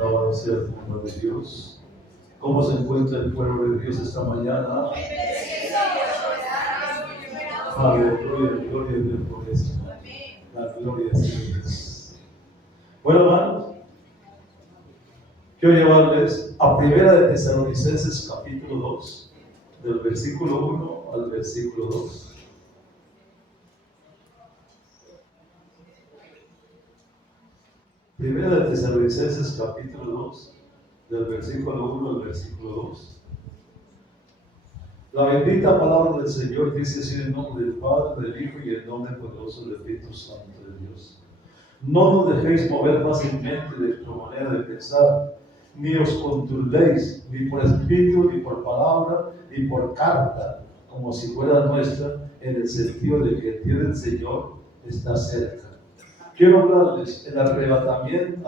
Alabado sea el nombre de Dios. ¿Cómo se encuentra el pueblo de Dios esta mañana? Aleluya, gloria a Dios por eso. La gloria a Dios. Bueno, hermanos, quiero llevarles a Primera de Tesalonicenses capítulo 2, del versículo 1 al versículo 2. Primera de Tesalonicenses capítulo 2, del versículo 1 al versículo 2. La bendita palabra del Señor dice así en el nombre del Padre, del Hijo y en el nombre poderoso del Espíritu Santo de Dios. No nos dejéis mover fácilmente de vuestra manera de pensar, ni os conturbéis, ni por espíritu, ni por palabra, ni por carta, como si fuera nuestra, en el sentido de que el día del Señor está cerca. Quiero hablarles, el arrebatamiento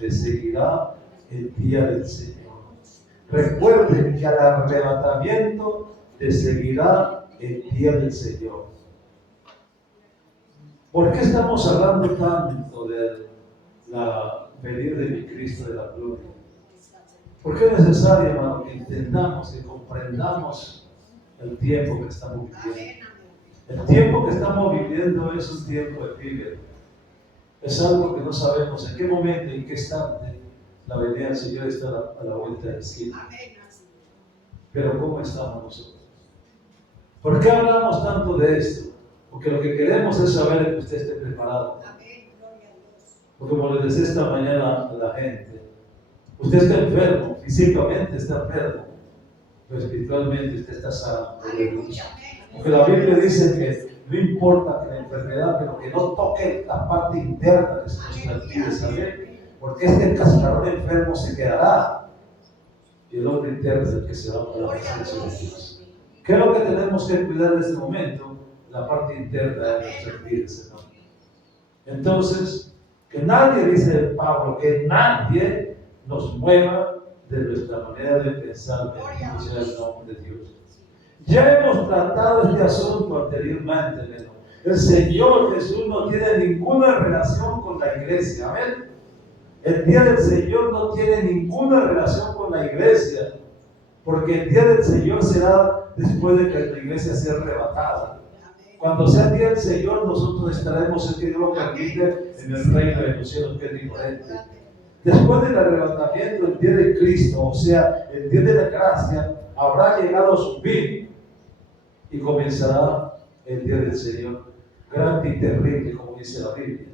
le seguirá el día del Señor. Recuerden que al arrebatamiento le seguirá el día del Señor. ¿Por qué estamos hablando tanto de la venida de mi Cristo de la gloria? Porque es necesario, hermano, que entendamos, que comprendamos el tiempo que estamos viviendo. El tiempo que estamos viviendo es un tiempo efímero. Es algo que no sabemos en qué momento, en qué instante la venida del Señor está a la vuelta de la esquina. Pero ¿cómo estamos nosotros? ¿Por qué hablamos tanto de esto? Porque lo que queremos es saber que usted esté preparado. Porque como les decía esta mañana a la gente, usted está enfermo, físicamente está enfermo, pero espiritualmente usted está sano. Porque la Biblia dice que no importa que la enfermedad, pero que no toque la parte interna de nuestras vidas, ¿sabe? Porque este cascarón enfermo se quedará y el hombre interno es el que se va para la presencia de Dios. ¿Qué es lo que tenemos que cuidar en este momento? La parte interna de nuestras vidas, hermano. Entonces, que nadie, dice Pablo, que nadie nos mueva de nuestra manera de pensar, bendito sea el nombre de Dios. Ya hemos tratado este asunto anteriormente, hermano. El Señor Jesús no tiene ninguna relación con la iglesia, amén. El día del Señor no tiene ninguna relación con la iglesia, porque el día del Señor será después de que la iglesia sea arrebatada. Cuando sea el día del Señor, nosotros estaremos, el que Dios lo permite, en el reino de los cielos, que es diferente. Después del arrebatamiento, el día de Cristo, o sea, el día de la gracia, habrá llegado a su fin y comenzará el día del Señor, grande y terrible, como dice la Biblia.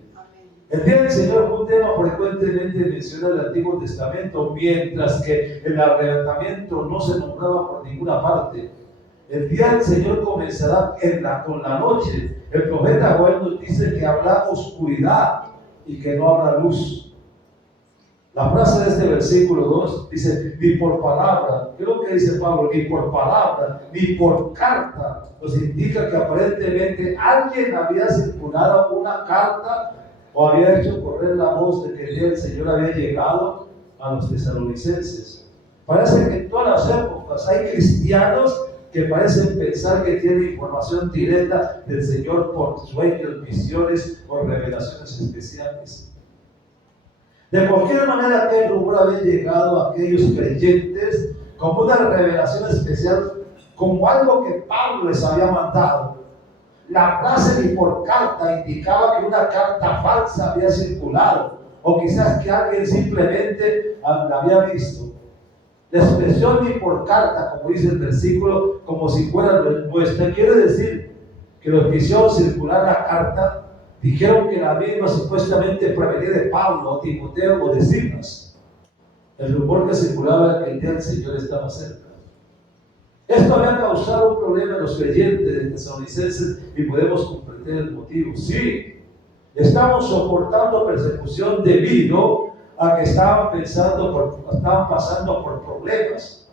El día del Señor fue un tema frecuentemente mencionado en el Antiguo Testamento, mientras que el arrebatamiento no se nombraba por ninguna parte. El día del Señor comenzará con la noche. El profeta Joel nos dice que habrá oscuridad y que no habrá luz. La frase de este versículo 2 dice, ni por palabra. ¿Qué es lo que dice Pablo? Ni por palabra, ni por carta. Nos indica que aparentemente alguien había circulado una carta o había hecho correr la voz de que el día del Señor había llegado a los tesalonicenses. Parece que en todas las épocas hay cristianos que parecen pensar que tienen información directa del Señor por sueños, visiones o revelaciones especiales. De cualquier manera, aquel rumor había llegado a aquellos creyentes como una revelación especial, como algo que Pablo les había mandado. La frase ni por carta indicaba que una carta falsa había circulado, o quizás que alguien simplemente la había visto. La expresión ni por carta, como dice el versículo, como si fuera nuestra, quiere decir que los que hicieron circular la carta dijeron que la misma supuestamente provenía de Pablo, o Timoteo o de Silas. El rumor que circulaba era que el día del Señor estaba cerca. Esto había causado un problema en los creyentes de Tesalonicenses y podemos comprender el motivo. Sí, estamos soportando persecución debido a que estaban pasando por problemas.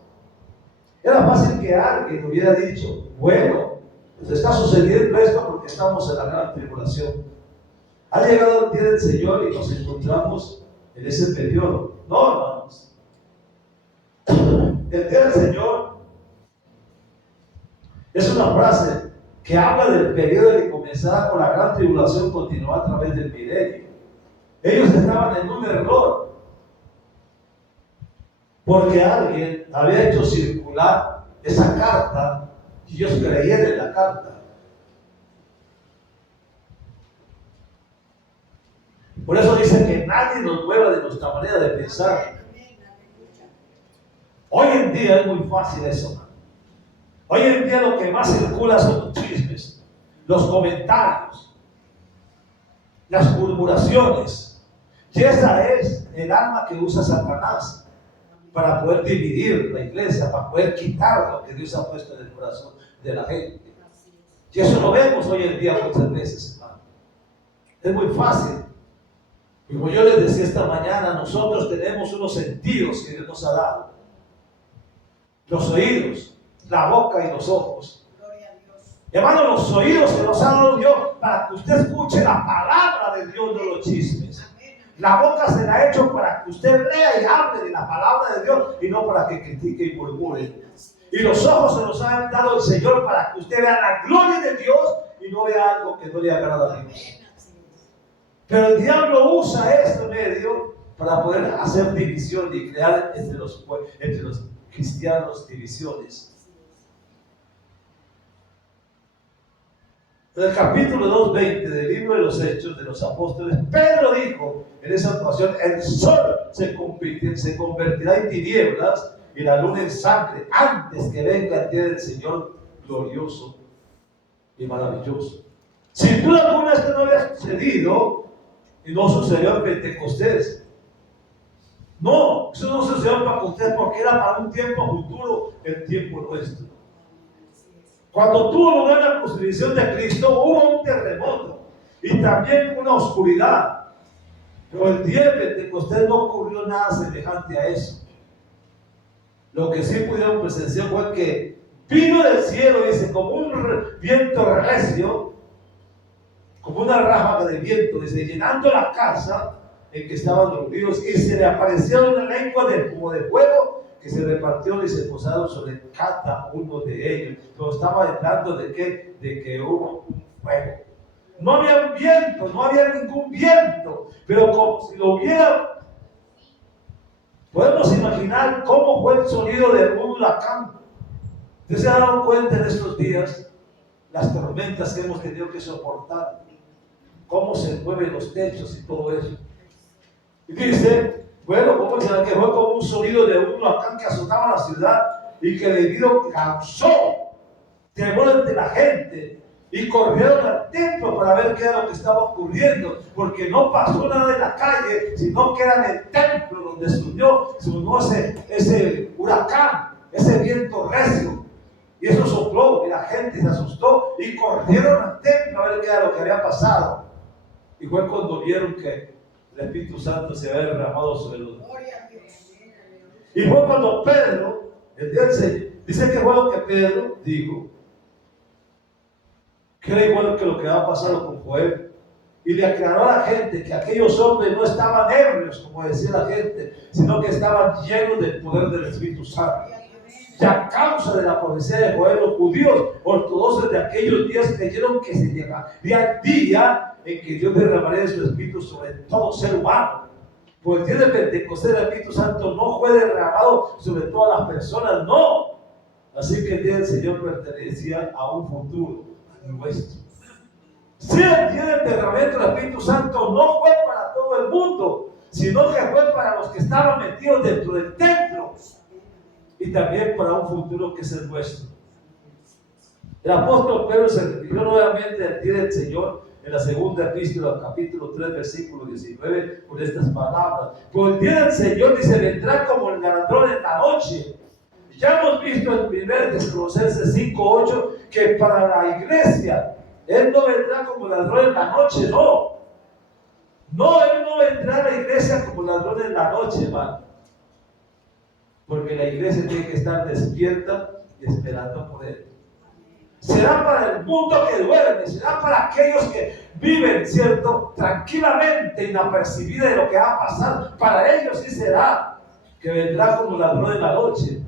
Era fácil que alguien hubiera dicho, bueno, pues está sucediendo esto porque estamos en la gran tribulación. Ha llegado el día del Señor y nos encontramos en ese periodo. No, hermanos. El día del Señor es una frase que habla del periodo que comenzará con la gran tribulación, continuará a través del milenio. Ellos estaban en un error. porque alguien había hecho circular esa carta y ellos creían en la carta. Por eso dice que nadie nos mueva de nuestra manera de pensar. Hoy en día es muy fácil eso. Hoy en día lo que más circula son los chismes, los comentarios, las murmuraciones. Y esa es el arma que usa Satanás para poder dividir la iglesia, para poder quitar lo que Dios ha puesto en el corazón de la gente. Y eso lo vemos hoy en día muchas veces, hermano. Es muy fácil. Y como yo les decía esta mañana, nosotros tenemos unos sentidos que Dios nos ha dado. Los oídos, la boca y los ojos. Hermano, los oídos se los ha dado Dios para que usted escuche la palabra de Dios, no los chismes. La boca se la ha hecho para que usted lea y hable de la palabra de Dios y no para que critique y murmure. Y los ojos se los ha dado el Señor para que usted vea la gloria de Dios y no vea algo que no le agrada a Dios. Pero el diablo usa este medio para poder hacer división y crear entre los cristianos divisiones. En el capítulo 2:20 del libro de los Hechos de los Apóstoles, Pedro dijo en esa ocasión: el sol se convertirá en tinieblas y la luna en sangre antes que venga el día del Señor glorioso y maravilloso. Sin duda alguna esto no había sucedido y no sucedió en Pentecostés. No, eso no sucedió en Pentecostés porque era para un tiempo futuro, el tiempo nuestro. Cuando tuvo lugar la crucifixión de Cristo, hubo un terremoto y también una oscuridad. Pero el día de Pentecostés no ocurrió nada semejante a eso. Lo que sí pudieron presenciar fue que vino del cielo, dice, como un viento recio, como una ráfaga de viento, dice, llenando la casa en que estaban reunidos, y se le aparecieron una lengua como de fuego que se repartió y se posaron sobre cada uno de ellos. Pero estaba hablando de que hubo un fuego. No había un viento, no había ningún viento, pero como si lo hubiera. Podemos imaginar cómo fue el sonido de un huracán. ¿Usted se ha dado cuenta en estos días las tormentas que hemos tenido que soportar? Cómo se mueven los techos y todo eso. Y dice, bueno, ¿cómo se que fue como un sonido de un huracán que azotaba la ciudad y que debido causó temor entre la gente y corrieron al templo para ver qué era lo que estaba ocurriendo, porque no pasó nada en la calle, sino que era en el templo donde se unió ese huracán, ese viento recio. Y eso sopló y la gente se asustó y corrieron al templo a ver qué era lo que había pasado. Y fue cuando vieron que el Espíritu Santo se había derramado sobre los. Y fue cuando Pedro, el día del Señor, dice que fue lo que Pedro dijo, que era igual que lo que había pasado con Joel. Y le aclaró a la gente que aquellos hombres no estaban ebrios, como decía la gente, sino que estaban llenos del poder del Espíritu Santo. Y a causa de la profecía de Joel, los judíos ortodoxos de aquellos días creyeron que se llegaría el día en que Dios derramaría de su Espíritu sobre todo ser humano. Por el día de Pentecostés el Espíritu Santo no fue derramado sobre todas las personas, no. Así que el día del Señor pertenecía a un futuro, a nuestro. Si el día del derramamiento del Espíritu Santo no fue para todo el mundo, sino que fue para los que estaban metidos dentro del templo y también para un futuro que es el nuestro. El apóstol Pedro se refirió nuevamente al día del Señor en la segunda epístola, capítulo 3, versículo 19, con estas palabras. Por el día del Señor, dice, vendrá como el ladrón en la noche. Ya hemos visto en 1 Tesalonicenses 5:8 que para la iglesia, Él no vendrá como ladrón en la noche, no. No, Él no vendrá a la iglesia como ladrón en la noche, hermano. Porque la iglesia tiene que estar despierta y esperando por Él. Será para el mundo que duerme, será para aquellos que viven, ¿cierto?, tranquilamente, inapercibida de lo que va a pasar. Para ellos sí será que vendrá como ladrón en la noche.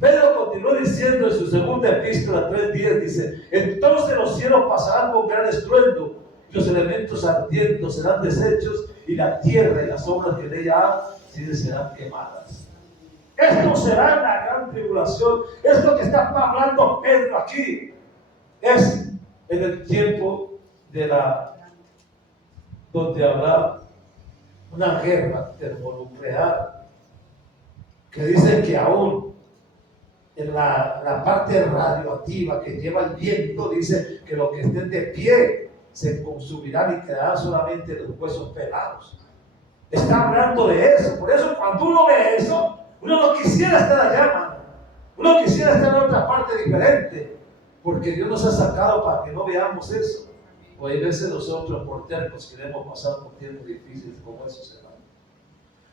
Pedro continuó diciendo en su segunda epístola 3:10, dice, entonces los cielos pasarán con gran estruendo, y los elementos ardientes serán deshechos, y la tierra y las obras que en ella hay serán quemadas. Esto será en la gran tribulación. Esto que está hablando Pedro aquí es en el tiempo donde habrá una guerra termonuclear, que dice que aún en la parte radioactiva que lleva el viento, dice que los que estén de pie se consumirán y quedarán solamente los huesos pelados. Está hablando de eso. Por eso cuando uno ve eso, uno no quisiera estar allá, mano. Uno quisiera estar en otra parte diferente, porque Dios nos ha sacado para que no veamos eso. O hay veces nosotros por tercos queremos pasar por tiempos difíciles como esos, hermano.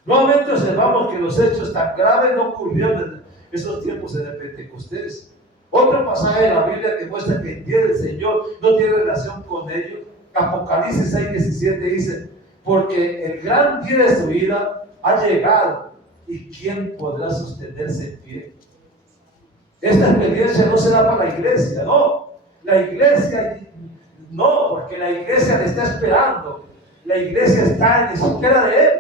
Nuevamente observamos que los hechos tan graves no ocurrieron en esos tiempos en el Pentecostés. Otro pasaje de la Biblia que muestra que el día del Señor no tiene relación con ellos. Apocalipsis 6:17 dice: porque el gran día de su ira ha llegado, y ¿quién podrá sostenerse en pie? Esta experiencia no será para la iglesia, no. La iglesia no, porque la iglesia le está esperando. La iglesia está en espera de él.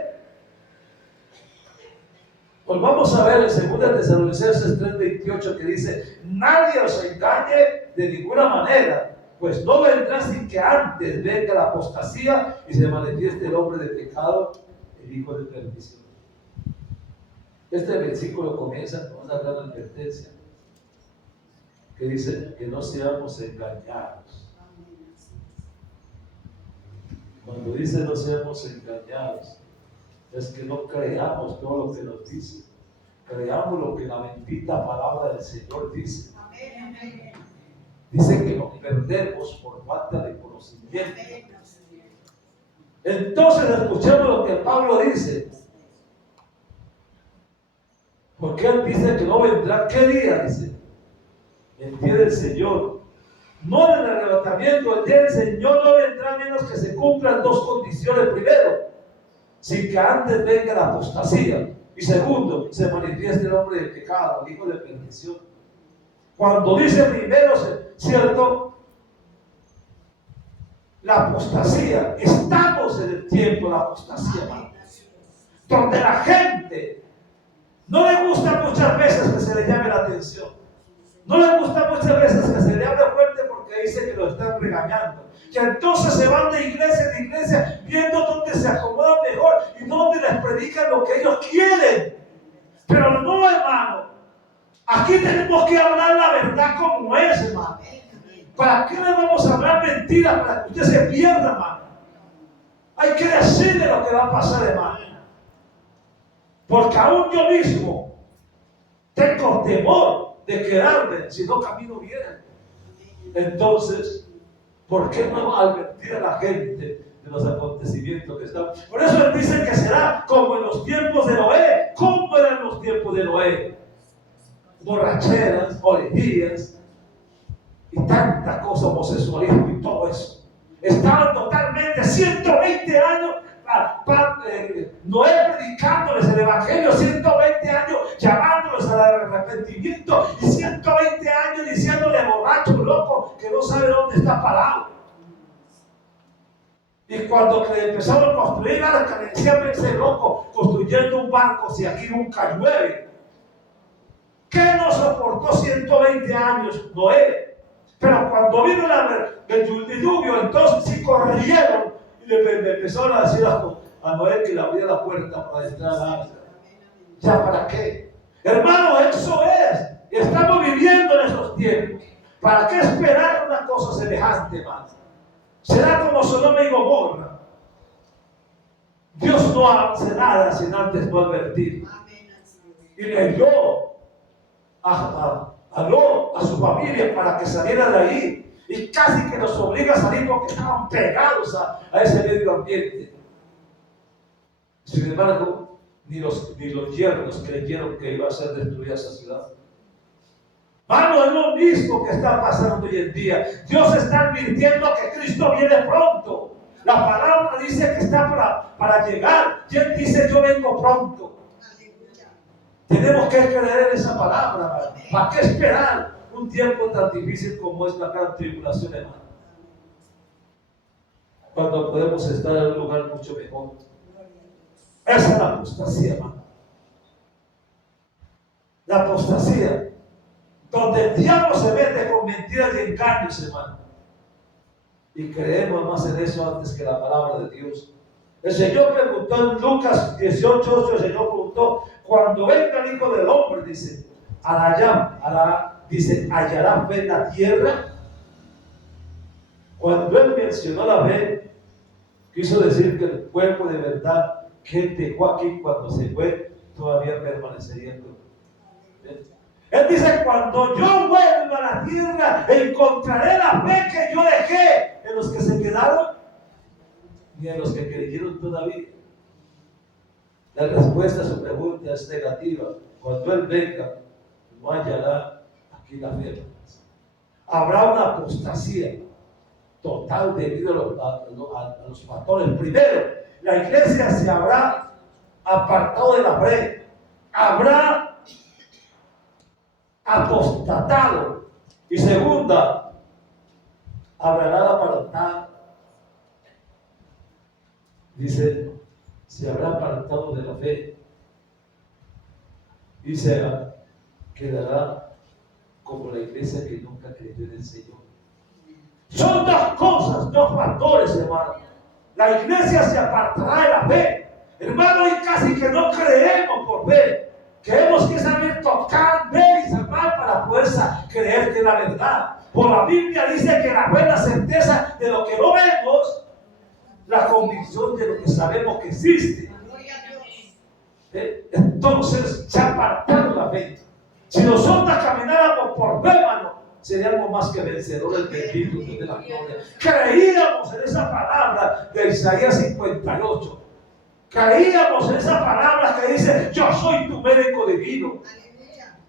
Pues vamos a ver en 2 Tesalonicenses 3:28 que dice: nadie os engañe de ninguna manera, pues no vendrá sin que antes venga la apostasía y se manifieste el hombre de pecado, el hijo de perdición. Este versículo comienza con una gran advertencia que dice que no seamos engañados. Cuando dice no seamos engañados, es que no creamos todo lo que nos dice. Creamos lo que la bendita palabra del Señor dice. Dice que nos perdemos por falta de conocimiento. Entonces escuchemos lo que Pablo dice. Porque él dice que no vendrá. ¿Qué día? Dice: el día del Señor. No en el arrebatamiento. El día del Señor no vendrá a menos que se cumplan dos condiciones. Primero, sin que antes venga la apostasía, y segundo, se manifieste el hombre de pecado, el hijo de perdición. Cuando dice primero, cierto, la apostasía, estamos en el tiempo de la apostasía, hermano, donde la gente no le gusta muchas veces que se le llame la atención, no le gusta muchas veces que se le hable fuerte porque dice que lo están regañando. Que entonces se van de iglesia en iglesia viendo dónde se acomodan mejor y dónde les predican lo que ellos quieren. Pero no, hermano. Aquí tenemos que hablar la verdad como es, hermano. ¿Para qué le vamos a hablar mentiras? Para que usted se pierda, hermano. Hay que decirle lo que va a pasar, hermano. Porque aún yo mismo tengo temor de quedarme si no camino bien. Entonces, ¿por qué no advertir a la gente de los acontecimientos que están? Por eso él dice que será como en los tiempos de Noé. ¿Cómo eran los tiempos de Noé? Borracheras, orgías y tanta cosa, homosexualismo y todo eso. Estaban totalmente 120 años Noé predicándoles el evangelio, 120 años llamándolos al arrepentimiento y 120 años diciéndole borracho, loco, que no sabe dónde está parado. Y cuando empezaron a construir arca, le decían: ese loco, construyendo un barco si aquí nunca llueve. ¿Qué no soportó 120 años Noé? Pero cuando vino el diluvio, entonces sí corrieron y le empezaron a decir a Noé que le abría la puerta para entrar al arca. ¿Ya para qué? Hermano, eso es. Y estamos viviendo en esos tiempos. ¿Para qué esperar una cosa semejante, hermano? Será como Sodoma y Gomorra. Dios no hace nada sin antes no advertir. Y le dio a su familia para que saliera de ahí. Y casi que nos obliga a salir porque estaban pegados a ese medio ambiente. Sin embargo, ni los yernos creyeron que iba a ser destruida esa ciudad. Mano, es lo mismo que está pasando hoy en día. Dios está advirtiendo que Cristo viene pronto. La palabra dice que está para llegar. Y Él dice: yo vengo pronto. Tenemos que creer en esa palabra. ¿Para qué esperar un tiempo tan difícil como es la gran tribulación, hermano? Cuando podemos estar en un lugar mucho mejor. Esa es la apostasía, hermano. El diablo se mete con mentiras y engaños, hermano. Y creemos más en eso antes que la palabra de Dios. El Señor preguntó en Lucas 18:8, el Señor preguntó, cuando venga el Hijo del Hombre, dice, ¿hallará fe en la tierra? Cuando Él mencionó la fe, quiso decir que el cuerpo de verdad que Él dejó aquí cuando se fue, todavía permanecería en él. Él dice, cuando yo vuelva a la tierra, encontraré la fe que yo dejé en los que se quedaron y en los que creyeron todavía. La respuesta a su pregunta es negativa. Cuando Él venga, no hallará aquí la fe. Habrá una apostasía total debido a los factores. Primero, la iglesia se habrá apartado de la fe. Habrá apostatado. Y segunda, habrá apartado. Dice, se habrá apartado de la fe y se quedará como la iglesia que nunca creyó en el Señor. Son dos cosas, dos factores, hermano. La iglesia se apartará de la fe. Hermano, y casi que no creemos por fe. Creemos que es saber tocar, ver y salvar para poder creer que es la verdad. Por la Biblia dice que la fe es la certeza de lo que no vemos, la convicción de lo que sabemos que existe. Entonces se apartaron la fe. Si nosotros camináramos por fe, hermano, seríamos más que vencedores benditos de la gloria. Creíamos en esa palabra de Isaías 58. Creíamos en esa palabra que dice, yo soy tu médico divino.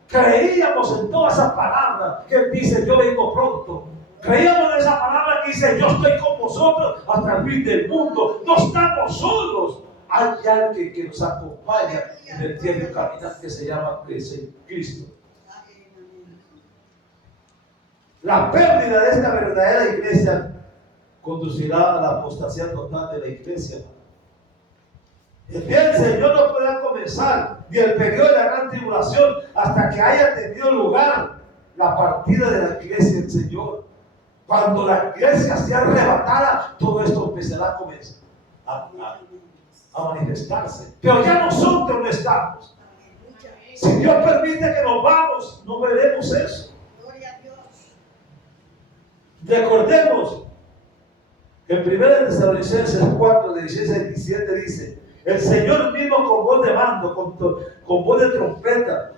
Creíamos en todas esas palabras que Él dice, yo vengo pronto. Creíamos en esa palabra que dice, yo estoy con vosotros hasta el fin del mundo. No estamos solos. Hay alguien que nos acompaña en el diario caminar que se llama Cristo. La pérdida de esta verdadera iglesia conducirá a la apostasía total de la iglesia. El día del Señor no podrá comenzar ni el periodo de la gran tribulación hasta que haya tenido lugar la partida de la iglesia del Señor. Cuando la iglesia sea arrebatada, todo esto empezará a comenzar a manifestarse. Pero ya nosotros no estamos. Si Dios permite que nos vamos, no veremos eso. Recordemos que en 1 Tesalonicenses 4, 16 y 17 dice, el Señor mismo con voz de mando, con voz de trompeta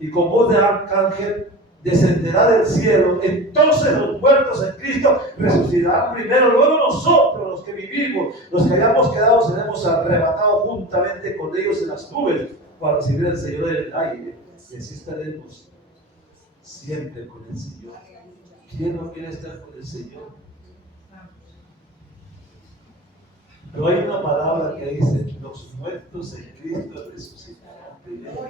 y con voz de arcángel descenderá del cielo. Entonces los muertos en Cristo resucitarán primero, luego nosotros los que vivimos, los que hayamos quedado, seremos arrebatados juntamente con ellos en las nubes para recibir al Señor en el aire, y así estaremos siempre con el Señor. ¿Quién no quiere estar con el Señor? Pero hay una palabra que dice, los muertos en Cristo resucitarán primero.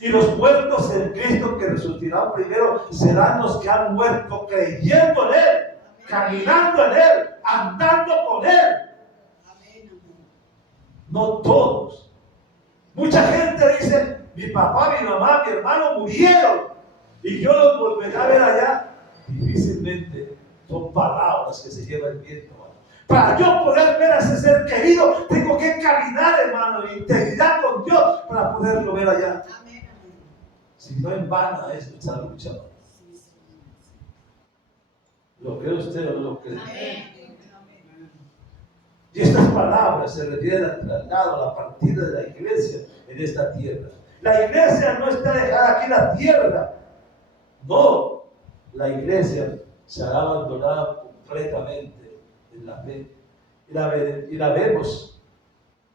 Y los muertos en Cristo que resucitarán primero serán los que han muerto creyendo en Él, caminando en Él, andando con Él. No todos. Mucha gente dice, mi papá, mi mamá, mi hermano murieron y yo los volveré a ver allá. Difícilmente son palabras que se lleva el viento. Para yo poder ver a ese ser querido, tengo que caminar, hermano, en integridad con Dios para poderlo ver allá. Si no, en vano es esa lucha. ¿Lo cree usted o no lo cree? Y estas palabras se refieren al traslado, a la partida de la iglesia en esta tierra. La iglesia no está dejada aquí en la tierra. No, la iglesia será abandonada completamente en la fe. Y la vemos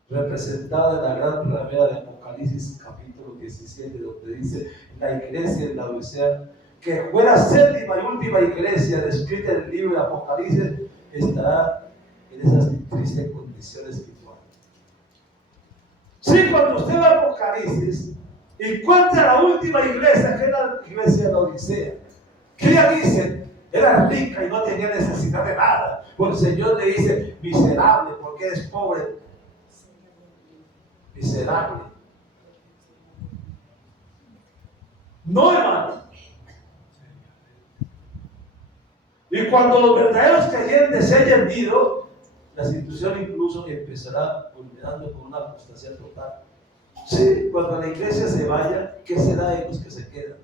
representada en la gran ramera de Apocalipsis capítulo 17, donde dice la iglesia de la Odisea, que fue la séptima y última iglesia descrita en el libro de Apocalipsis, estará en esas tristes condiciones espirituales. Sí, cuando usted va a Apocalipsis, encuentra la última iglesia, que es la iglesia de la Odisea, que ella dice, era rica y no tenía necesidad de nada. Porque el Señor le dice, miserable, porque eres pobre. Miserable. No, hermano. Y cuando los verdaderos creyentes se hayan ido, la institución incluso empezará culminando con una apostasía total. Sí, cuando la iglesia se vaya, ¿qué será de los que se quedan?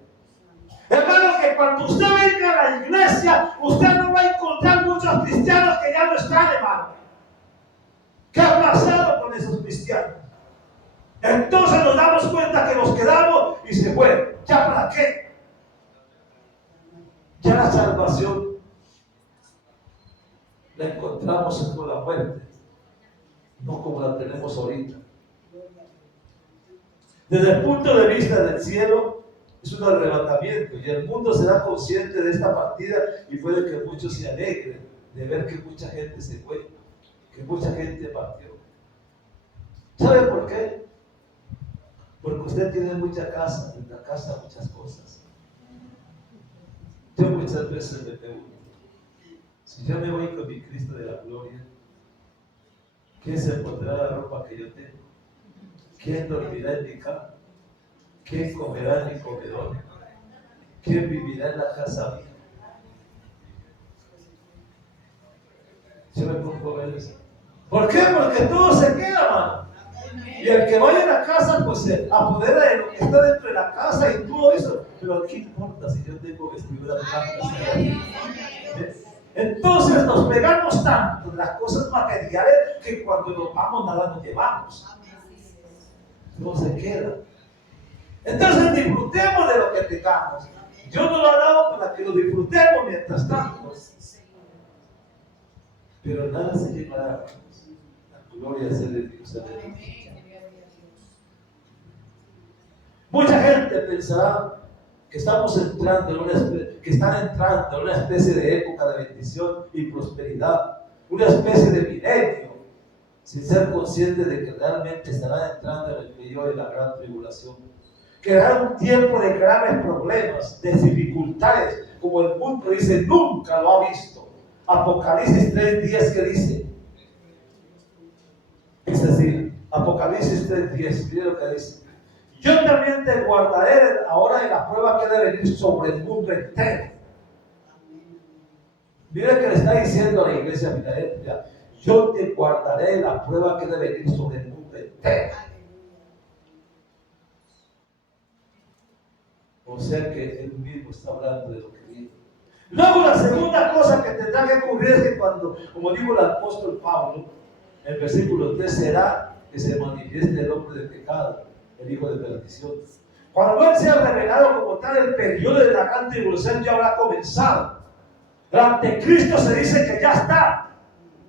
Hermano, que cuando usted venga a la iglesia, usted no va a encontrar muchos cristianos que ya no están, hermano. ¿Qué ha pasado con esos cristianos? Entonces nos damos cuenta que nos quedamos y se fue. ¿Ya para qué? Ya la salvación la encontramos con la muerte, no como la tenemos ahorita. Desde el punto de vista del cielo, es un arrebatamiento y el mundo será consciente de esta partida y puede que muchos se alegren de ver que mucha gente se fue, que mucha gente partió. ¿Sabe por qué? Porque usted tiene mucha casa, en la casa muchas cosas. Yo muchas veces me pregunto, si yo me voy con mi Cristo de la gloria, ¿quién se pondrá la ropa que yo tengo? ¿Quién dormirá en mi cama? ¿Quién comerá en mi comedor? ¿Quién vivirá en la casa mía? Yo me pongo a ver eso. ¿Por qué? Porque todo se queda, mano. Y el que vaya a la casa, pues se apodera de lo que está dentro de la casa y todo eso. Pero ¿qué importa si yo tengo vestidura blanca? Entonces nos pegamos tanto en las cosas materiales que cuando nos vamos nada nos llevamos. Todo se queda. Entonces disfrutemos de lo que tengamos. Dios nos lo ha dado para que lo disfrutemos mientras tanto. Pero nada se llevará. La gloria sea de Dios. Mucha gente pensará que estamos entrando en están entrando en una especie de época de bendición y prosperidad, una especie de milenio, sin ser conscientes de que realmente estarán entrando en el periodo de la gran tribulación. Que será un tiempo de graves problemas, de dificultades, como el mundo dice, nunca lo ha visto. Apocalipsis 3:10, ¿qué dice? Es decir, Apocalipsis 3:10, mire lo que dice. Yo también te guardaré ahora en la prueba que debe venir sobre el mundo entero. Mire que le está diciendo a la iglesia Filadelfia, yo te guardaré en la prueba que debe venir sobre el mundo entero. O sea que él mismo está hablando de lo que viene. Luego la segunda cosa que tendrá que ocurrir es que cuando, como dijo el apóstol Pablo, en el versículo 3, será que se manifieste el hombre de pecado, el hijo de perdición. Cuando él sea revelado como tal, el periodo de la gran tribulación ya habrá comenzado. El anticristo se dice que ya está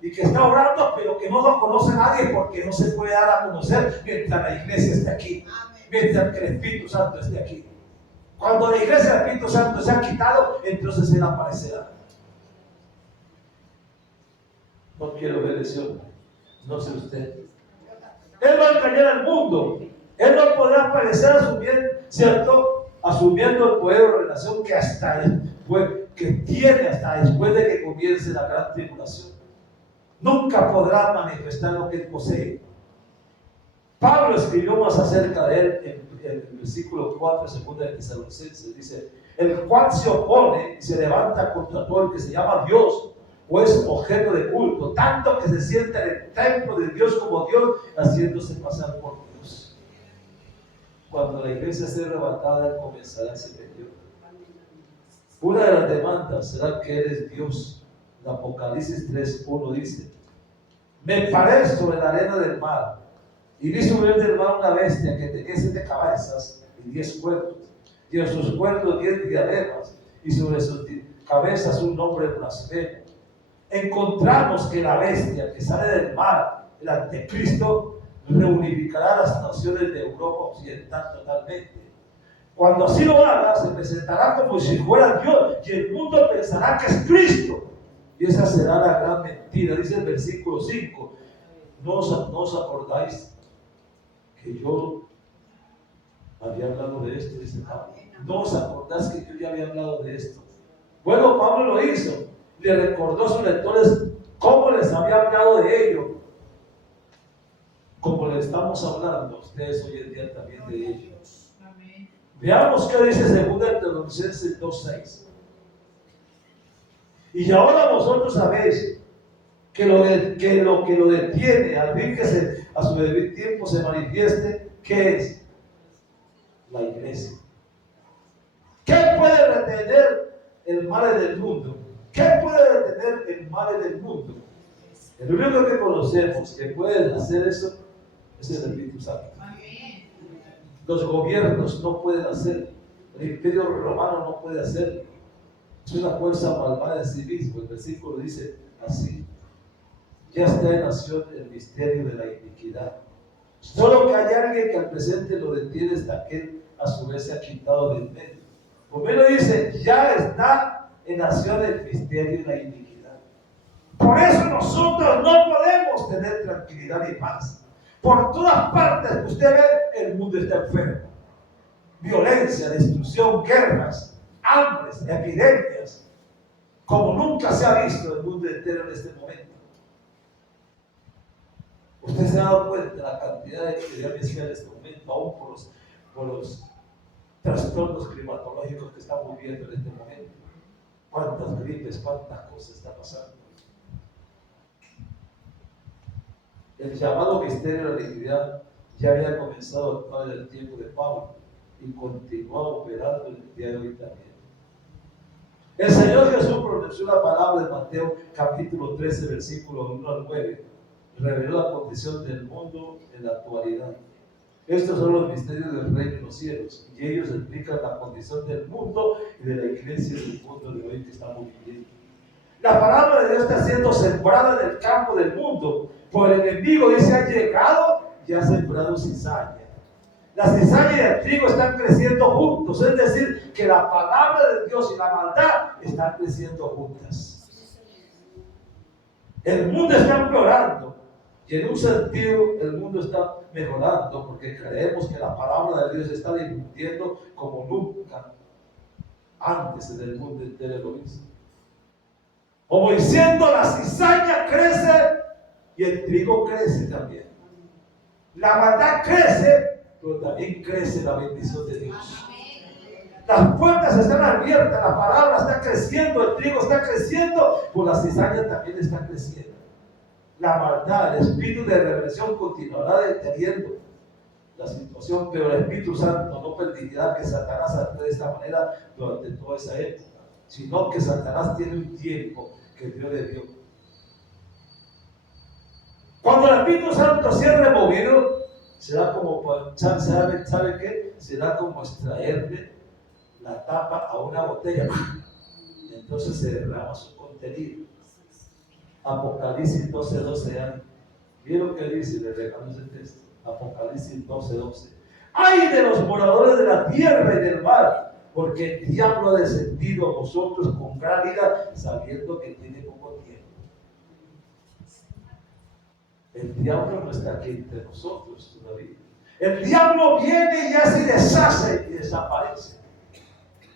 y que está obrando, pero que no lo conoce nadie porque no se puede dar a conocer mientras la iglesia esté aquí, mientras que el Espíritu Santo esté aquí. Cuando la iglesia del Espíritu Santo se ha quitado, entonces él aparecerá. No quiero ver ese hombre, no sé usted. Él va a engañar al mundo. Él no podrá aparecer asumiendo el poder o relación que hasta después, que tiene hasta después de que comience la gran tribulación. Nunca podrá manifestar lo que él posee. Pablo escribió más acerca de él en el versículo 4, segunda de Tesalonicenses, dice, el cual se opone y se levanta contra todo el que se llama Dios, o es objeto de culto, tanto que se sienta en el templo de Dios como Dios, haciéndose pasar por Dios. Cuando la iglesia sea arrebatada, él comenzará ese periodo. Una de las demandas será que Él es Dios. En Apocalipsis 3:1 dice, me paré sobre la arena del mar, y vi subir del mar una bestia que tenía 7 cabezas y 10 cuernos, y en sus cuernos 10 diademas, y sobre sus cabezas un nombre blasfemo. Encontramos que la bestia que sale del mar, el anticristo, reunificará las naciones de Europa Occidental totalmente. Cuando así lo haga, se presentará como si fuera Dios, y el mundo pensará que es Cristo. Y esa será la gran mentira. Dice el versículo 5, ¿no os acordáis que yo había hablado de esto? Dice Pablo. ¿No os acordáis que yo ya había hablado de esto? Bueno, Pablo lo hizo. Le recordó a sus lectores cómo les había hablado de ello. Como le estamos hablando a ustedes hoy en día también de ellos. Veamos qué dice 2 Tesalonicenses 2:6. Y ahora vosotros sabéis que lo que lo detiene, al fin que a su debido tiempo se manifieste, ¿qué es? La iglesia. ¿Qué puede retener el mal del mundo? ¿Qué puede detener el mal del mundo? El único que conocemos que puede hacer eso es el Espíritu Santo. Los gobiernos no pueden hacerlo. El imperio romano no puede hacerlo. Es una fuerza malvada en sí mismo. El versículo dice así: ya está en acción el misterio de la iniquidad. Solo que hay alguien que al presente lo detiene hasta que él a su vez se ha quitado del medio. Primero dice, ya está en acción el misterio de la iniquidad. Por eso nosotros no podemos tener tranquilidad y paz. Por todas partes que usted ve, el mundo está enfermo. Violencia, destrucción, guerras, hambres, epidemias, como nunca se ha visto en el mundo entero en este momento. Usted se ha dado cuenta de la cantidad de epidemias que hay en este momento, aún por los trastornos climatológicos que estamos viviendo en este momento. Cuántas gripes, cuántas cosas está pasando. El llamado misterio de la iniquidad ya había comenzado a actuar en el tiempo de Pablo y continúa operando en el día de hoy también. El Señor Jesús pronunció la palabra de Mateo capítulo 13, versículo 1 al 9. Reveló la condición del mundo en la actualidad. Estos son los misterios del reino de los cielos, y ellos explican la condición del mundo y de la iglesia del mundo de hoy que estamos viviendo. La palabra de Dios está siendo sembrada en el campo del mundo, por el enemigo dice ha llegado y ha sembrado cizaña. La cizaña y el trigo están creciendo juntos, es decir, que la palabra de Dios y la maldad están creciendo juntas. El mundo está empeorando. Y en un sentido el mundo está mejorando porque creemos que la palabra de Dios se está difundiendo como nunca antes en el mundo entero lo hizo. Como diciendo, la cizaña crece y el trigo crece también. La maldad crece, pero también crece la bendición de Dios. Las puertas están abiertas, la palabra está creciendo, el trigo está creciendo, pues la cizaña también está creciendo. La maldad, el espíritu de represión continuará deteniendo la situación, pero el Espíritu Santo no permitirá que Satanás actúe de esta manera durante toda esa época, sino que Satanás tiene un tiempo que Dios le dio. Cuando el Espíritu Santo sea removido, será como, ¿sabe qué? Será como extraerle la tapa a una botella, entonces se derrama su contenido. Apocalipsis 12:12. ¿Vieron lo que dice? Le regalo ese texto. Apocalipsis 12:12. ¡Ay de los moradores de la tierra y del mar! Porque el diablo ha descendido a vosotros con gran ira, sabiendo que tiene poco tiempo. El diablo no está aquí entre nosotros todavía. El diablo viene y así deshace y desaparece.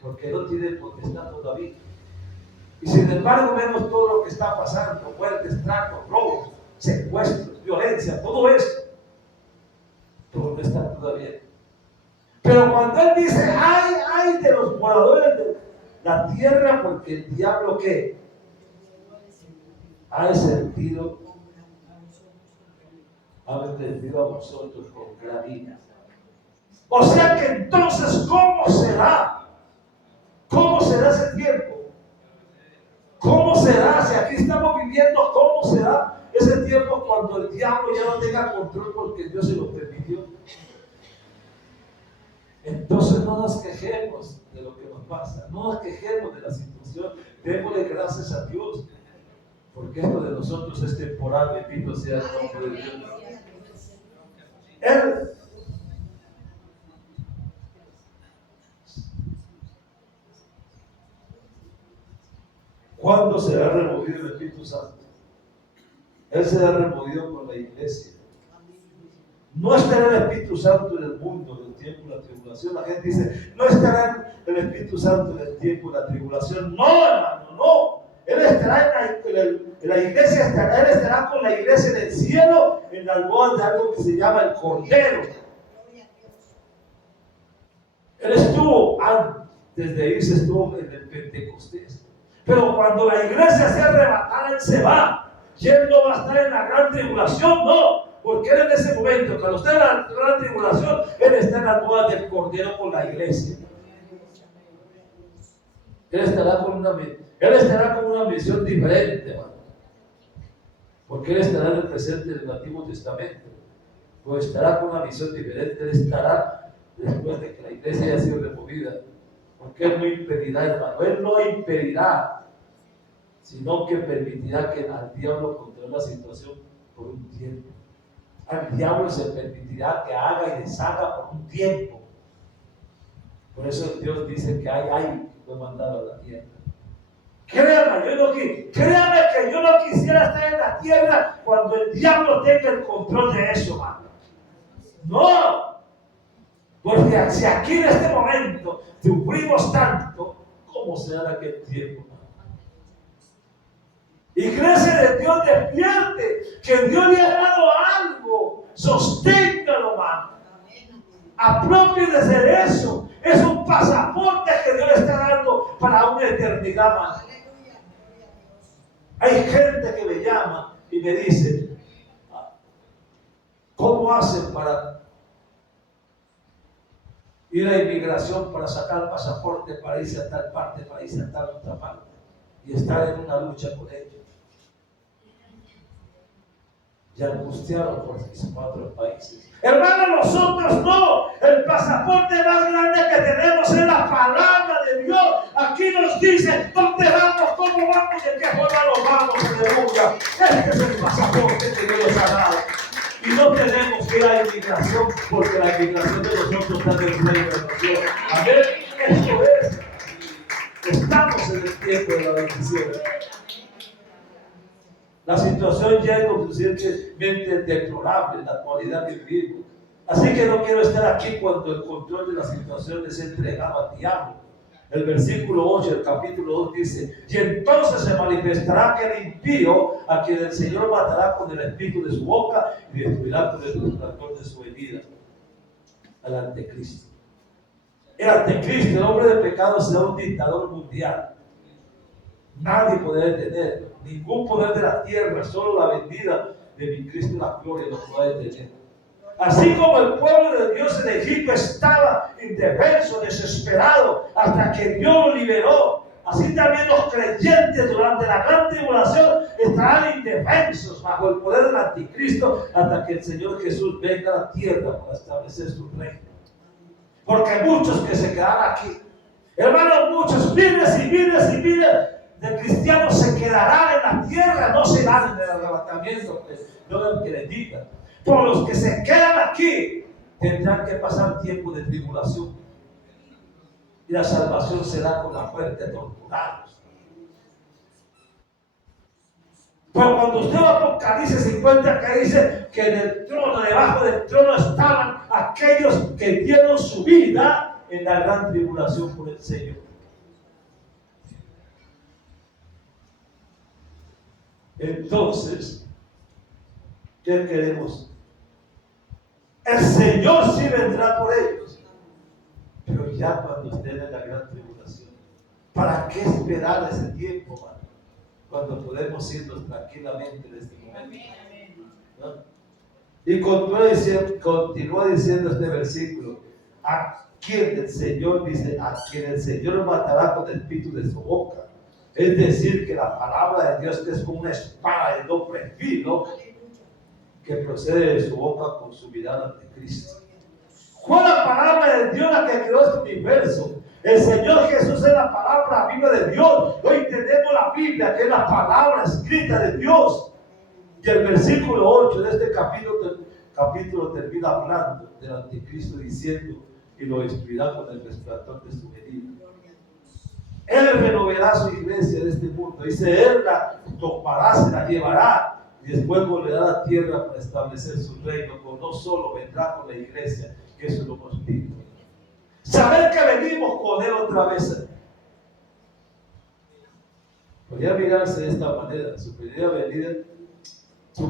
Porque no tiene potestad todavía. Y sin embargo vemos todo lo que está pasando: muertes, tractos, robos, secuestros, violencia, todo eso. Pero no está todavía. Pero cuando él dice, ay de los moradores de la tierra, porque el diablo ¿qué? Ha descendido a vosotros con gran ira. O sea que entonces, ¿cómo será? ¿Cómo será ese tiempo? ¿Cómo será? Si aquí estamos viviendo, ¿cómo será ese tiempo cuando el diablo ya no tenga control porque Dios se lo permitió? Entonces no nos quejemos de lo que nos pasa, no nos quejemos de la situación, démosle gracias a Dios, porque esto de nosotros es temporal, bendito sea el nombre de Dios. ¿Cuándo será removido el Espíritu Santo? Él será removido por la iglesia. No estará el Espíritu Santo en el mundo en el tiempo de la tribulación. La gente dice, no estará el Espíritu Santo en el tiempo de la tribulación. No, hermano, no. Él estará en la iglesia, él estará con la iglesia en el cielo, en las bodas de algo que se llama el Cordero. Él estuvo antes de irse, estuvo en el Pentecostés. Pero cuando la iglesia sea arrebatada, Él se va. Y Él no va a estar en la gran tribulación, no. Porque Él en ese momento, cuando esté en la gran tribulación, Él está en las bodas del Cordero con la iglesia. Él estará con una misión diferente, hermano. Porque Él estará en el presente del Antiguo Testamento. Pues estará con una misión diferente. Él estará después de que la iglesia haya sido removida. Porque Él no impedirá, hermano. Él no impedirá, sino que permitirá que al diablo controle la situación por un tiempo. Al diablo se permitirá que haga y deshaga por un tiempo. Por eso Dios dice que hay que fue mandado a la tierra. Créame que yo no quisiera estar en la tierra cuando el diablo tenga el control de eso, hermano. No. Porque si aquí en este momento sufrimos tanto, ¿cómo será en aquel tiempo? Iglesia de Dios, despierte, que Dios le ha dado algo, sosténgalo, hermano. Apropiéndese de eso. Es un pasaporte que Dios le está dando para una eternidad, hermano. Hay gente que me llama y me dice, ¿cómo hacen para ir a inmigración, para sacar pasaporte, para irse a tal parte, para irse a tal otra parte? Y estar en una lucha con ellos. Y angustiados por mis 4 países. Hermano, nosotros no. El pasaporte más grande que tenemos es la palabra de Dios. Aquí nos dice dónde vamos, cómo vamos, de qué forma nos vamos, aleluya. Este es el pasaporte que Dios nos ha dado. Y no tenemos que ir a la inmigración, porque la inmigración de nosotros está en el reino de los cielos. Amén. Esto es. Estamos en el tiempo de la bendición. La situación ya es lo suficientemente deplorable en la actualidad que vivimos. Así que no quiero estar aquí cuando el control de la situación es entregado al diablo. El versículo 8 del capítulo 2 dice: y entonces se manifestará aquel impío a quien el Señor matará con el espíritu de su boca y destruirá con el resplandor de su venida. Al anticristo. El anticristo, el hombre de pecado, será un dictador mundial. Nadie podrá detenerlo. Ningún poder de la tierra, solo la venida de mi Cristo en la gloria lo podrá detener. Así como el pueblo de Dios en Egipto estaba indefenso, desesperado, hasta que Dios lo liberó, así también los creyentes durante la gran tribulación estarán indefensos bajo el poder del anticristo hasta que el Señor Jesús venga a la tierra para establecer su reino. Porque muchos que se quedarán aquí, hermanos, muchos miles y miles y miles de cristianos se quedarán en la tierra, no se dan en el arrebatamiento, no es que les diga. Por los que se quedan aquí tendrán que pasar tiempo de tribulación y la salvación será con la muerte, torturados. Pero cuando usted va a Apocalipsis 50, que dice que en el trono, debajo del trono estaban aquellos que dieron su vida en la gran tribulación por el Señor. Entonces, ¿qué queremos? El Señor sí vendrá por ellos, pero ya cuando estén en la gran tribulación. ¿Para qué esperar ese tiempo, hermano? Cuando podemos irnos tranquilamente en este momento, ¿no? Y continúa diciendo este versículo: a quien el Señor dice, a quien el Señor matará con el espíritu de su boca. Es decir, que la palabra de Dios es como una espada de doble filo que procede de su boca, consumirá al anticristo. Fue la palabra de Dios la que creó este universo. El Señor Jesús es la palabra viva de Dios. Hoy tenemos la Biblia, que es la palabra escrita de Dios. Y el versículo 8 de este capítulo termina hablando del anticristo, diciendo: y lo destruirá con el resplandor de su venida. Él renovará su iglesia de este mundo. Dice: él la tomará, se la llevará y después volverá a la tierra para establecer su reino. Pero no solo vendrá con la iglesia, que eso es lo más lindo. Saber que venimos con él otra vez. Podría mirarse de esta manera: su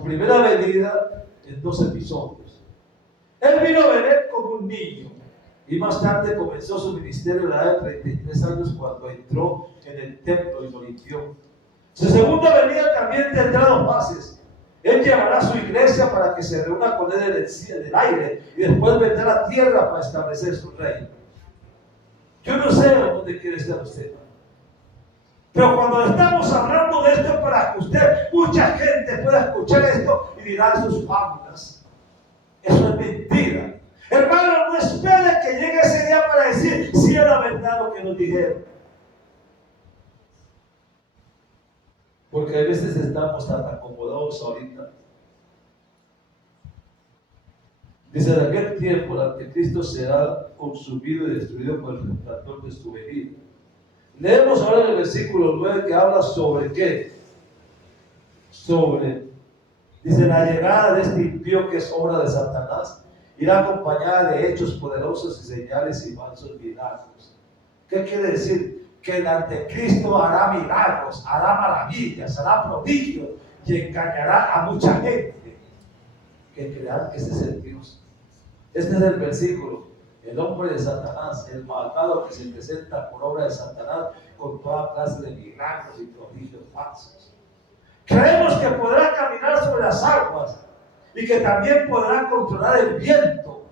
primera venida en 2 episodios. Él vino a venir como un niño Y más tarde comenzó su ministerio a la edad de 33 años cuando entró en el templo y lo limpió. Su segunda venida también tendrá dos fases. Él llevará a su iglesia para que se reúna con él en el aire y después vendrá a la tierra para establecer su reino. Yo no sé dónde quiere estar usted. Pero cuando estamos hablando de esto para que usted, mucha gente pueda escuchar esto y dirá sus fábulas. Eso es mentira. Hermano, no espere que llegue ese día para decir si era verdad lo que nos dijeron. Porque a veces estamos tan acomodados ahorita. Dice, en aquel tiempo el anticristo será consumido y destruido por el resplandor de su venida. Leemos ahora en el versículo 9 que habla sobre ¿qué? Dice, la llegada de este impío que es obra de Satanás irá acompañada de hechos poderosos y señales y falsos milagros. ¿Qué quiere decir? Que el anticristo hará milagros, hará maravillas, hará prodigios y engañará a mucha gente que crean que ese es el Dios. Este es el versículo. El hombre de Satanás, el malvado que se presenta por obra de Satanás con toda clase de milagros y prodigios falsos. Creemos que podrá caminar sobre las aguas y que también podrá controlar el viento.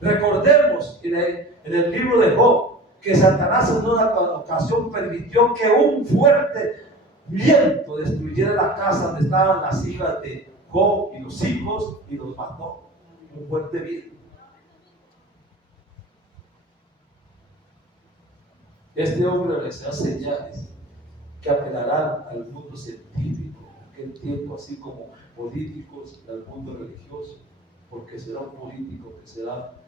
Recordemos en el libro de Job que Satanás en una ocasión permitió que un fuerte viento destruyera la casa donde estaban las hijas de Job y los hijos y los mató. Un fuerte viento. Este hombre les hace señales que apelarán al mundo científico, en aquel tiempo, así como políticos, al mundo religioso, porque será un político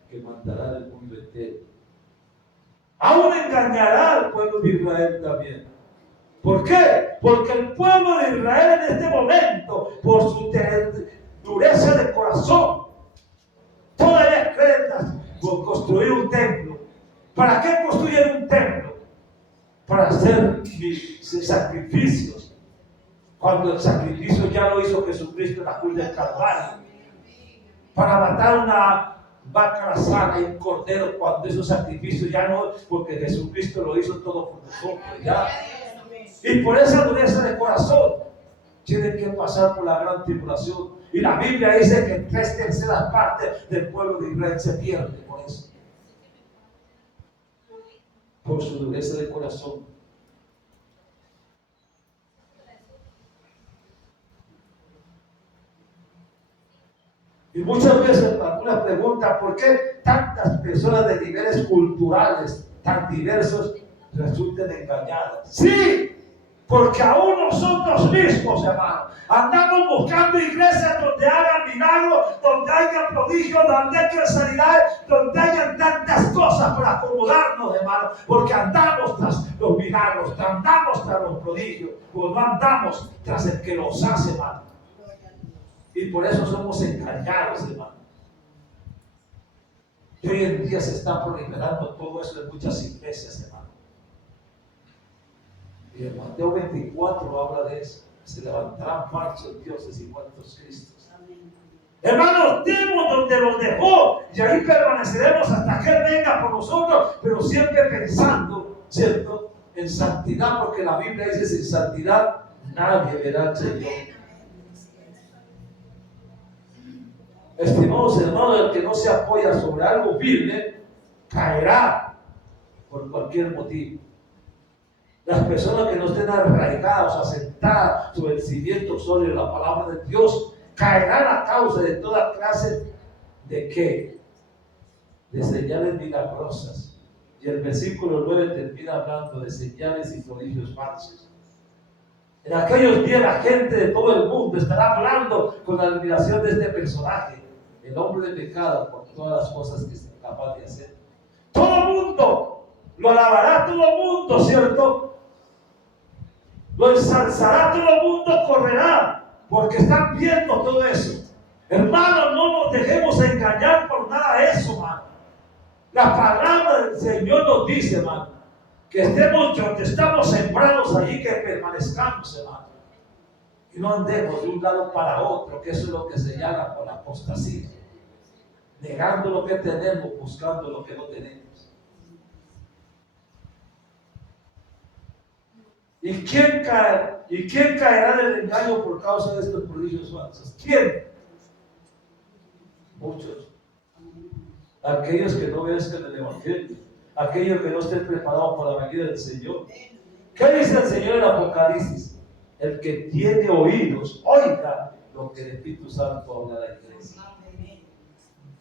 que mandará el mundo entero. Aún engañará al pueblo de Israel también. ¿Por qué? Porque el pueblo de Israel en este momento, por su dureza de corazón, todavía creen por construir un templo. ¿Para qué construyen un templo? Para hacer sacrificios. Cuando el sacrificio ya lo hizo Jesucristo en la cruz del Calvario. Para matar una vaca sana y un cordero, cuando esos sacrificios ya no, porque Jesucristo lo hizo todo por nosotros ya. Y por esa dureza de corazón tienen que pasar por la gran tribulación. Y la Biblia dice que 3/3 partes del pueblo de Israel se pierde por eso. Por su dureza de corazón. Y muchas veces algunas preguntan ¿por qué tantas personas de niveles culturales tan diversos resultan engañadas? Sí, porque aún nosotros mismos, hermano, andamos buscando iglesias donde hagan milagros, donde haya prodigios, donde haya sanidades, donde hayan tantas cosas para acomodarnos, hermano, porque andamos tras los milagros, andamos tras los prodigios, pues no andamos tras el que los hace, hermano. Y por eso somos engañados, hermano. Y hoy en día se está proliferando todo eso en muchas iglesias, hermano. Y en Mateo 24 habla de eso. Se levantarán falsos dioses y muertos cristos. Hermanos, demos donde los dejó y ahí permaneceremos hasta que Él venga por nosotros, pero siempre pensando, ¿cierto?, en santidad, porque la Biblia dice: sin santidad nadie verá al Señor. Estimados hermanos, el que no se apoya sobre algo firme caerá por cualquier motivo. Las personas que no estén arraigadas, asentadas sobre el cimiento sólido de la palabra de Dios, caerán a causa de toda clase de ¿qué? De señales milagrosas. Y el versículo 9 termina hablando de señales y prodigios falsos. En aquellos días la gente de todo el mundo estará hablando con la admiración de este personaje, el hombre de pecado, por todas las cosas que es capaz de hacer. Todo el mundo lo alabará, todo el mundo, ¿cierto? Lo ensalzará, todo el mundo correrá, porque están viendo todo eso. Hermanos, no nos dejemos engañar por nada de eso, hermano. La palabra del Señor nos dice, hermano, que estemos donde estamos sembrados allí, que permanezcamos, hermano. Y no andemos de un lado para otro, que eso es lo que se llama por apostasía. negando lo que tenemos, buscando lo que no tenemos. ¿Y quién caerá en el engaño por causa de estos prodigios falsos? ¿Quién? Muchos. Aquellos que no obedezcan el Evangelio, aquellos que no estén preparados para la venida del Señor. ¿Qué dice el Señor en Apocalipsis? El que tiene oídos, oiga lo que el Espíritu Santo habla a la iglesia.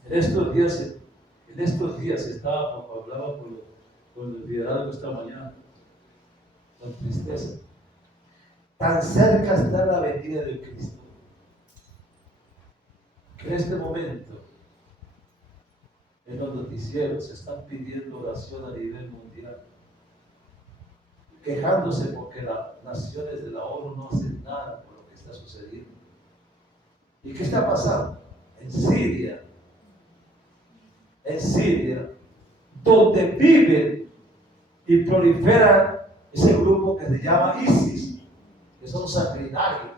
En estos días hablaba con el liderazgo esta mañana, con tristeza. Tan cerca está la venida de Cristo, que en este momento en los noticieros se están pidiendo oración a nivel mundial, quejándose porque las naciones de la ONU no hacen nada por lo que está sucediendo. ¿Y qué está pasando? En Siria, donde viven y proliferan ese grupo que se llama ISIS, que son sanguinarios.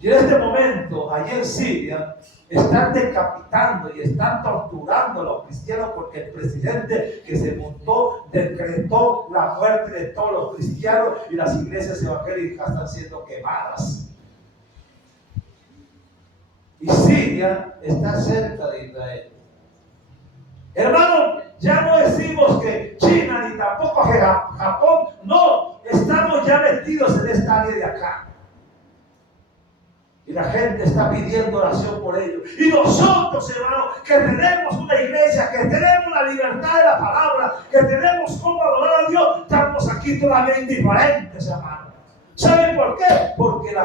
Y en este momento, allí en Siria, están decapitando y están torturando a los cristianos porque el presidente que se montó decretó la muerte de todos los cristianos y las iglesias evangélicas están siendo quemadas. Y Siria está cerca de Israel. Hermano, ya no decimos que China ni tampoco que Japón, no, estamos ya metidos en esta área de acá. Y la gente está pidiendo oración por ellos. Y nosotros, hermanos, que tenemos una iglesia, que tenemos la libertad de la palabra, que tenemos cómo adorar a Dios, estamos aquí todavía indiferentes, hermanos. ¿Saben por qué? Porque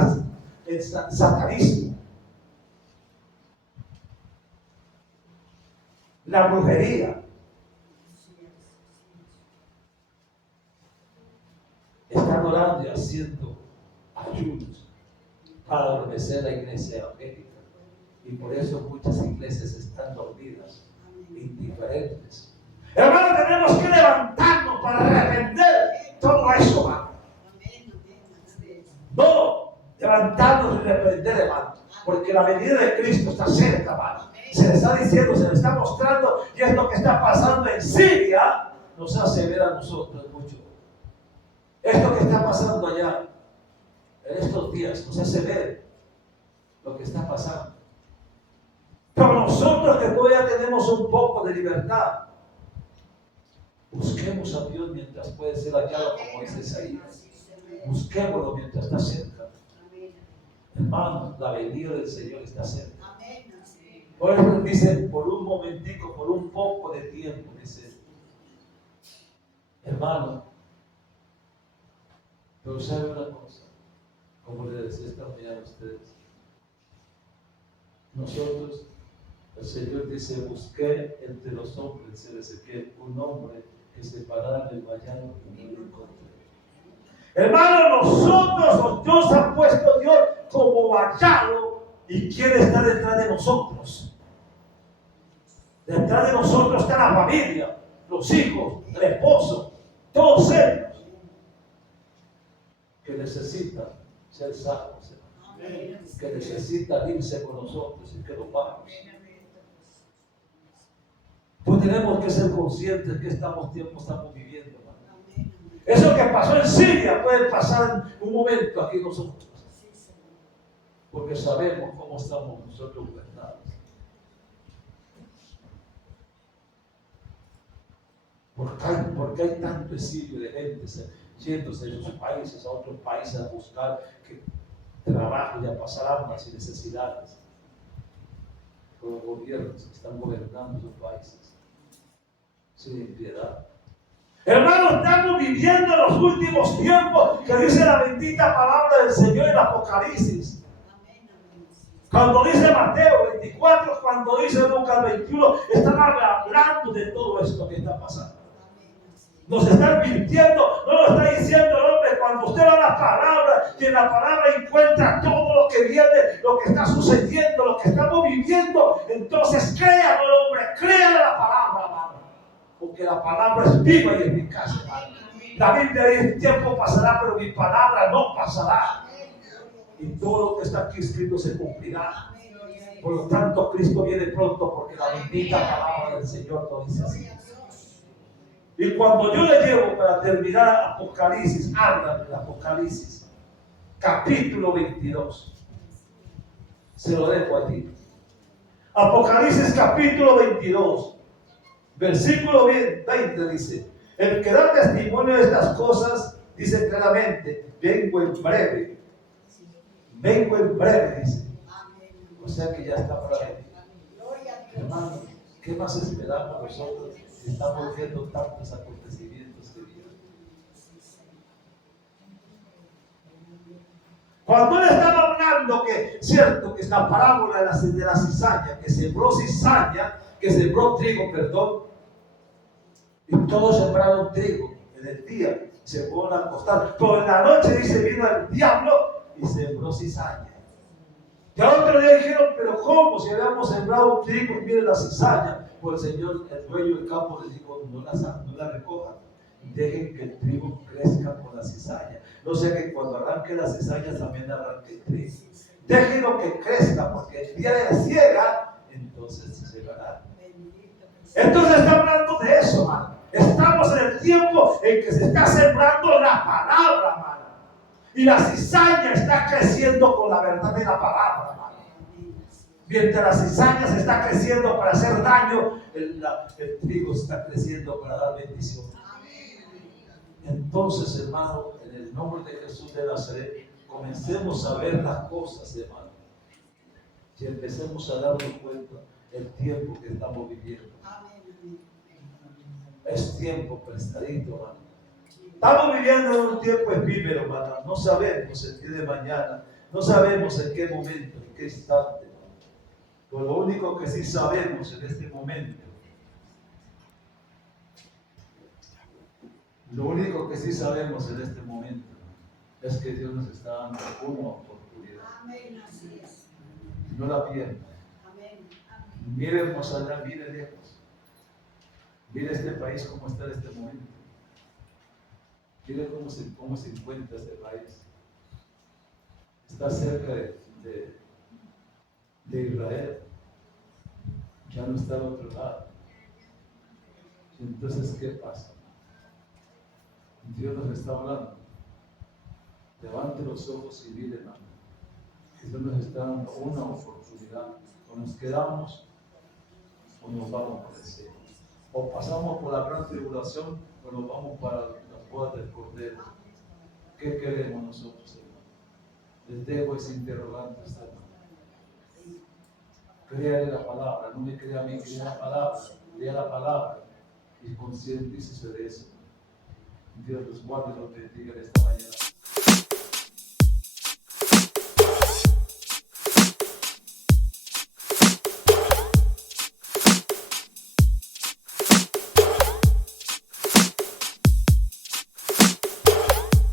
el satanismo, la brujería, están orando y haciendo ayunos para adormecer la iglesia evangélica. Y por eso muchas iglesias están dormidas, indiferentes. Hermano, tenemos que levantarnos para arrepender todo eso, hermano. No, levantarnos y reprender, hermano, porque la venida de Cristo está cerca, hermano. Se le está diciendo, se le está mostrando, y es lo que está pasando en Siria, nos hace ver a nosotros mucho. Esto que está pasando allá en estos días nos hace ver lo que está pasando. Pero nosotros que todavía tenemos un poco de libertad, busquemos a Dios mientras puede ser hallado, como dice Isaías. Busquémoslo mientras está cerca. Hermano, la venida del Señor está cerca. Por eso dice, por un momentico, por un poco de tiempo, dice, hermano, pero sabe una cosa, como les decía esta mañana a ustedes, nosotros, el Señor dice, busqué entre los hombres, en Ezequiel, un hombre que se parara en el vallado y no lo encontré. Hermano, nosotros, Dios ha puesto Dios como vallado y quiere estar detrás de nosotros. Detrás de nosotros está la familia, los hijos, el esposo, todos ellos que necesitan ser salvos, que necesitan irse con nosotros y que lo vamos. Pues tenemos que ser conscientes que tiempo estamos viviendo, hermano. Eso que pasó en Siria puede pasar en un momento aquí nosotros, porque sabemos cómo estamos nosotros gobernados. Porque hay tanto exilio de gente yéndose de sus países a otros países a buscar trabajo y a pasar hambre y necesidades por los gobiernos que están gobernando sus países sin piedad. Hermanos, estamos viviendo los últimos tiempos que dice la bendita palabra del Señor en Apocalipsis. Cuando dice Mateo 24, cuando dice Lucas 21, están hablando de todo esto que está pasando. Nos está mintiendo, no lo está diciendo el hombre. Cuando usted va a la palabra y en la palabra encuentra todo lo que viene, lo que está sucediendo, lo que estamos viviendo, entonces créalo el hombre, créale la palabra, hermano. Porque la palabra es viva y eficaz, hermano. La Biblia dice, el tiempo pasará, pero mi palabra no pasará. Y todo lo que está aquí escrito se cumplirá. Por lo tanto, Cristo viene pronto, porque la bendita palabra del Señor lo dice así. Y cuando yo le llevo para terminar Apocalipsis, habla del Apocalipsis, capítulo 22. Se lo dejo a ti. Apocalipsis capítulo 22, versículo 20 dice: el que da testimonio de estas cosas dice claramente, vengo en breve. Vengo en breve, dice. O sea que ya está para venir. Hermano, ¿qué más esperamos nosotros si estamos viendo tantos acontecimientos que vienen? Cuando él estaba hablando que, cierto, que es la parábola de la cizaña, que sembró cizaña, que sembró trigo, perdón, y todos sembraron trigo en el día, se fueron a acostar, pero en la noche dice, vino el diablo y sembró cizaña. Y al otro día dijeron, pero ¿cómo? Si habíamos sembrado trigo, mire la cizaña. Pues el Señor, el dueño del campo, les dijo, no la recojan. Dejen que el trigo crezca con la cizaña. No sea que cuando arranque la cizaña también arranque el trigo. Déjenlo que crezca, porque el día de la siega, entonces se segará. Entonces está hablando de eso, hermano. Estamos en el tiempo en que se está sembrando la palabra, hermano. Y la cizaña está creciendo con la verdad de la palabra, hermano. Mientras la cizaña se está creciendo para hacer daño, el trigo está creciendo para dar bendición. Entonces, hermano, en el nombre de Jesús de Nazaret, comencemos a ver las cosas, hermano. Y empecemos a darnos cuenta del tiempo que estamos viviendo. Es tiempo prestadito, hermano. Estamos viviendo en un tiempo efímero, hermano. No sabemos el día de mañana, no sabemos en qué momento, en qué instante, hermano. Pero lo único que sí sabemos en este momento, es que Dios nos está dando una oportunidad. Amén, así es. No la pierdan. Amén. Miren más allá, miren lejos. Mire este país cómo está en este momento. Mire cómo se encuentra este país. Está cerca de Israel. Ya no está al otro lado. Entonces, ¿qué pasa? Dios nos está hablando. Levante los ojos y mire, hermano. Dios nos está dando una oportunidad. O nos quedamos o nos vamos por el cielo. O pasamos por la gran tribulación o nos vamos para las bodas del Cordero. ¿Qué queremos nosotros, hermano? Les dejo ese interrogante a esta hermano. Créale la palabra, no me crea a mí, crea la palabra, lea la palabra y concientícese de eso. Dios los guarde y los bendiga en esta mañana.